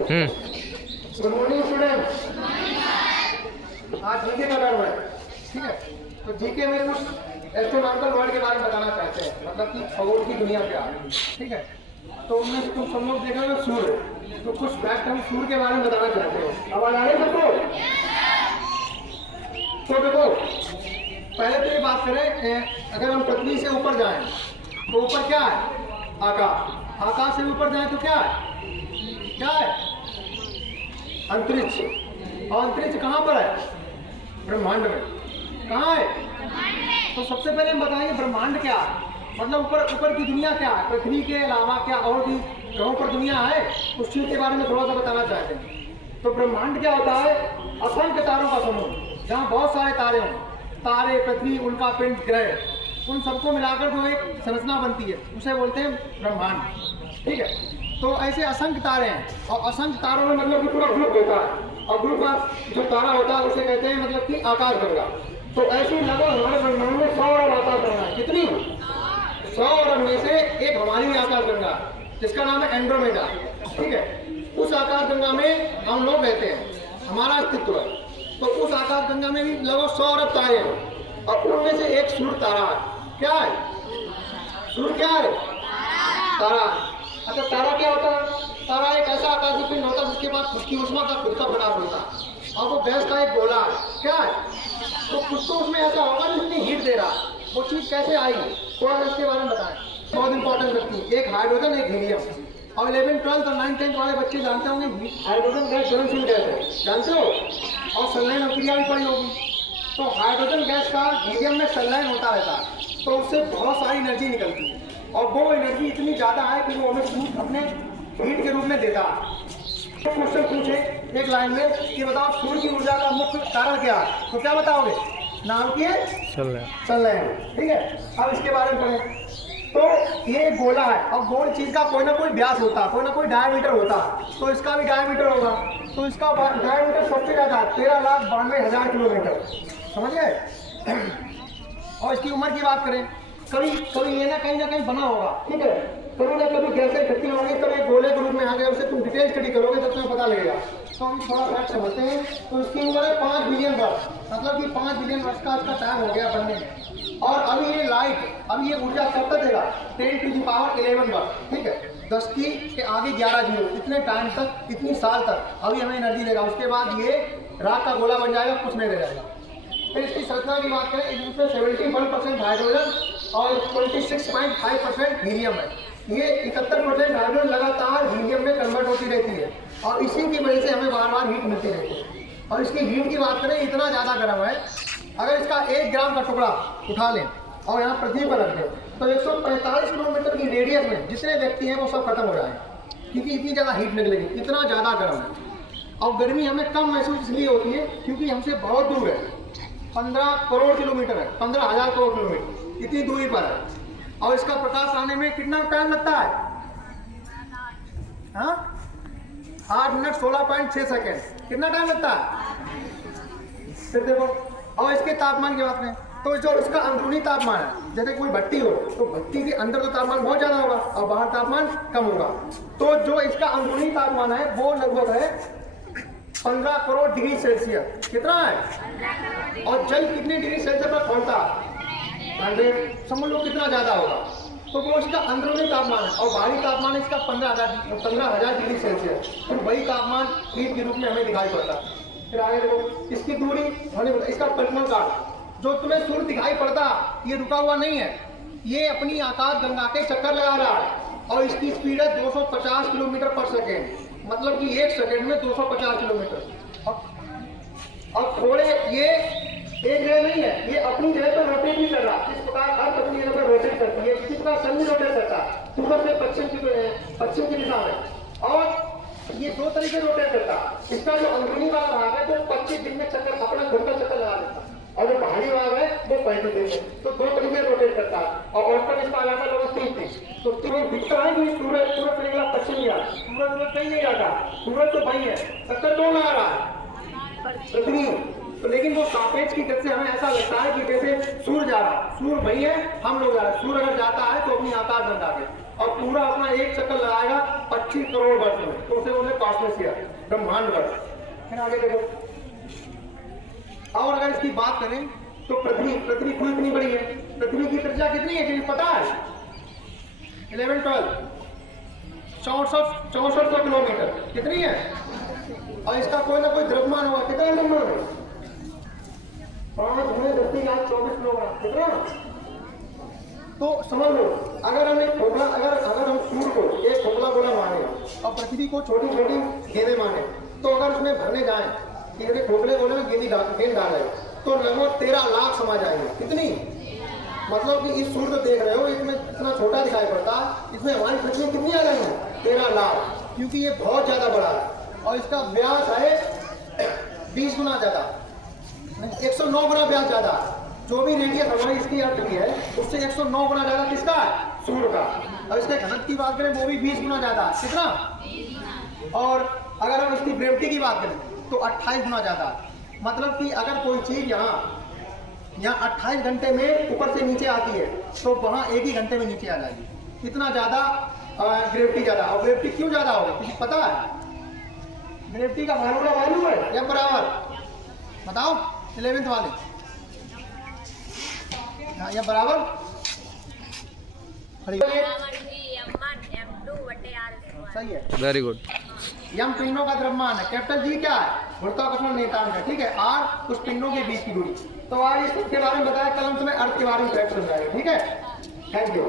Good morning student. आज GK का दर्व है, ठीक है। तो जीके में कुछ एस्ट्रोनॉमिकल वर्ल्ड के बारे में बताना चाहते हैं, मतलब कि खगोल की दुनिया क्या है, ठीक है। तो उनमें से तुम सब लोग देखोगे सूर्य, तो कुछ फैक्ट हम सूर्य के बारे में बताना चाहते हैं। आवाज आ रही है सबको? तो देखो, पहले तो ये बात करें, अगर हम पृथ्वी से ऊपर जाएं तो ऊपर क्या है? आकाश। आकाश से ऊपर जाएं तो क्या है? क्या है? अंतरिक्ष। और अंतरिक्ष कहाँ पर है? ब्रह्मांड में। कहाँ है? तो सबसे पहले हम बताएंगे ब्रह्मांड क्या है, मतलब ऊपर की दुनिया क्या है, पृथ्वी के अलावा क्या और भी ग्रहों पर दुनिया है, उस चीज के बारे में थोड़ा सा बताना चाहते हैं। तो ब्रह्मांड क्या होता है? असंख्य तारों का समूह, जहाँ बहुत सारे तारे हों, तारे, पृथ्वी, उल्का पिंड, ग्रह, उन सबको मिलाकर जो एक संरचना बनती है उसे बोलते हैं ब्रह्मांड, ठीक है। तो ऐसे असंख्य तारे हैं, और असंख्य तारों में मतलब कि पूरा ग्रुप होता है, और ग्रुप का जो तारा होता है उसे कहते हैं मतलब कि आकाशगंगा। तो ऐसे लगभग हमारे ब्रह्मांड में 100 अरब आकाशगंगा है। कितनी? 100 अरब में से एक हमारी आकाशगंगा जिसका नाम है एंड्रोमेडा, ठीक है। उस आकाशगंगा में हम लोग रहते हैं, हमारा अस्तित्व है। तो उस आकाशगंगा में भी लगभग 100 अरब तारे हैं, और उनमें से एक सूर्य तारा है। क्या है? सूर्य क्या है? तारा। अच्छा, तारा क्या होता है? तारा एक ऐसा आकाशीय पिंड होता है जिसके पास खुद की ऊष्मा का खुद का बनाव होता है, और वो गैस का एक गोला है। क्या है? तो कुछ तो उसमें ऐसा होगा जितनी हीट दे रहा है, वो चीज कैसे आएगी, थोड़ा सा इसके बारे में बताएं। बहुत इंपॉर्टेंट व्यक्ति, एक हाइड्रोजन, एक हीलियम। और 11, 12 और 9, 10 वाले बच्चे जानते होंगे हाइड्रोजन गैस ज्वलनशील गैस है, जानते हो? और संलयन अभिक्रिया भी पड़ी होगी। तो हाइड्रोजन गैस का हीलियम में संलयन होता रहता है, तो उससे बहुत सारी एनर्जी निकलती है, और वो एनर्जी इतनी ज़्यादा है कि वो हमें सूर्य अपने हीट के रूप में देता है। तो क्वेश्चन पूछे एक लाइन में कि बताओ सूर्य की ऊर्जा का मुख्य कारण क्या है, तो क्या बताओगे? नाम की संलयन, ठीक है। अब इसके बारे में पढ़ें। तो ये गोला है, और गोल चीज का कोई ना कोई व्यास होता है, कोई ना कोई डायमीटर होता है, तो इसका भी डायमीटर होगा। तो इसका डायमीटर सबसे ज्यादा 13,92,000 किलोमीटर, समझ गए? और इसकी उम्र की बात करें, कभी कभी ये ना कहीं बना होगा, ठीक है, कभी ना कभी गैसें इकट्ठी होंगी, तब एक गोले के रूप में आ गया, उसे तुम डिटेल स्टडी करोगे तो तुम्हें पता लगेगा। तो हम थोड़ा फैक्ट समझते हैं। तो इसकी उम्र है 5 बिलियन वर्ष, मतलब कि 5 बिलियन वर्ष का इसका टाइम हो गया बनने में। और अभी ये लाइट, अभी ये ऊर्जा कब तक देगा? 10⁻11 वर्ष, ठीक है, 10 के आगे 11 जीरो, इतने टाइम तक, इतनी साल तक अभी हमें एनर्जी देगा। उसके बाद ये रात का गोला बन जाएगा, कुछ नहीं रह जाएगा। फिर इसकी संरचना की बात करें, इसमें 71% हाइड्रोजन और 26.5% हीलियम है। ये 71% हाइड्रोजन लगातार हीलियम में कन्वर्ट होती रहती है, और इसी की वजह से हमें बार बार हीट मिलती रहती है। और इसकी हीट की बात करें, इतना ज़्यादा गर्म है, अगर इसका 1 ग्राम का टुकड़ा उठा लें और यहाँ पृथ्वी पर रख दें तो 145 किलोमीटर की रेडियस में जितने व्यक्ति हैं वो सब खत्म हो जाएंगे, क्योंकि इतनी ज़्यादा हीट निकलेगी, इतना ज़्यादा गर्म है। और गर्मी हमें कम महसूस इसलिए होती है क्योंकि हमसे बहुत दूर है, 15 करोड़ किलोमीटर है, 15,000 करोड़ किलोमीटर, इतनी दूरी पर है। और इसका प्रकाश आने में कितना टाइम लगता है? हाँ, 8 मिनट 16.6 सेकेंड, कितना टाइम लगता है? फिर देखो, और इसके तापमान की बात करें तो जो इसका अंदरूनी तापमान है, जैसे कोई भट्टी हो तो भट्टी के अंदर तो तापमान बहुत ज़्यादा होगा और बाहर तापमान कम होगा। तो जो इसका अंदरूनी तापमान है वो लगभग है 15 करोड़ डिग्री सेल्सियस। कितना है? और जल कितने डिग्री सेल्सियस पर खोलता है? 100। समझ लो कितना ज़्यादा होगा। तो वो इसका अंदरूनी तापमान है, और बाहरी तापमान इसका 15,000 डिग्री सेल्सियस। फिर वही तापमान हीट के रूप में हमें दिखाई पड़ता है। फिर आगे देखो, इसकी दूरी होने, इसका परिक्रमण काल, जो तुम्हें सूर्य दिखाई पड़ता ये रुका हुआ नहीं है, ये अपनी आकाशगंगा के चक्कर लगा रहा है, और इसकी स्पीड है 250 किलोमीटर पर सेकेंड, मतलब कि 1 सेकेंड में 250 किलोमीटर। और थोड़े ये एक जगह नहीं है, ये अपनी जगह पर रोटेट नहीं कर रहा, इस प्रकार अर्थ अपनी जगह पर रोटेट करती है, इसी प्रकार सन भी रोटेट करता है पूर्व से पश्चिम की दिशा में। और ये 2 तरीके रोटेट करता है। इसका जो अंदरूनी वाला भाग है वो 25 दिन में चक्कर, अपना खुद का चक्कर लगा देता है, और जो बाहरी भाग है वो 35 दिन में। तो 2 तरीके रोटेट करता है, और औसतन इसका आधा लगभग 30 दिन। तो तुम्हें दिखता है कि सूरज निकला पश्चिम ही आता, सूरज कहीं नहीं जाता, सूरज तो वही है, चक्कर कौन लगा रहा है? पृथ्वी। तो लेकिन वो सापेक्ष की गति से हमें ऐसा लगता है कि जैसे सूर्य जा रहा है, सूर्य वही है, हम लोग जा रहे हैं। सूर्य अगर जाता है तो अपनी आकाशगंगा के, और पूरा अपना एक चक्कर लगाएगा 25 करोड़ वर्ष में, तो उसे बोले कॉस्मोस ईयर, ब्रह्मांड वर्ष। फिर आगे देखो, और अगर इसकी बात करें तो पृथ्वी खुद इतनी बड़ी है, पृथ्वी की त्रिज्या कितनी है किसी पता है? 11, 12, 6400 किलोमीटर कितनी है? और इसका कोई ना कोई द्रव्यमान होगा, कितना द्रव्यमान है? 5 गुणे 10 24 किलोग्राम, कितना? तो समझ लो, अगर हम एक खोखला अगर हम सूर्य को एक खोखला गोला माने और पृथ्वी को छोटी छोटी गेंदें माने, तो अगर उसमें भरने जाए कि खोखले गोले में गेंद डाले तो लगभग 13 लाख समा जाएंगे। कितनी? मतलब कि इस सूर्य को देख रहे हो, इसमें इतना छोटा दिखाई पड़ता है, इसमें हमारी पृथ्वी कितनी आ रही है? 13 लाख, क्योंकि ये बहुत ज्यादा बड़ा है और इसका व्यास है 20 गुना ज्यादा, 109 गुना व्यास ज्यादा। जो भी रेडियस हमारी इसकी अर्थ की है उससे 109 गुना ज्यादा किसका है? सूर्य का। और इसके घनत्व की बात करें वो भी 20 गुना ज्यादा, कितना? और अगर हम इसकी ग्रेविटी की बात करें तो 28 गुना ज्यादा। मतलब कि अगर कोई चीज यहाँ 28 घंटे में ऊपर से नीचे आती है तो वहाँ 1 ही घंटे में नीचे आ जाएगी। इतना ज्यादा ग्रेविटी ज्यादा। और ग्रेविटी क्यों ज्यादा होगा किसी पता है? ग्रेविटी का फार्मूला मालूम है? या बराबर बताओ 11th वाले, या बराबर सही है, वेरी गुड। यम पिंडों का द्रव्यमान है, कैपिटल जी क्या है? गुरुत्वाकर्षण नियतांक है, ठीक है। आर उस पिंडों के बीच की दूरी। तो आज इसके बारे में बताया, कल हम तुम्हें अर्थ के बारे में प्रैक्टिस समझाएंगे, ठीक है। Thank you.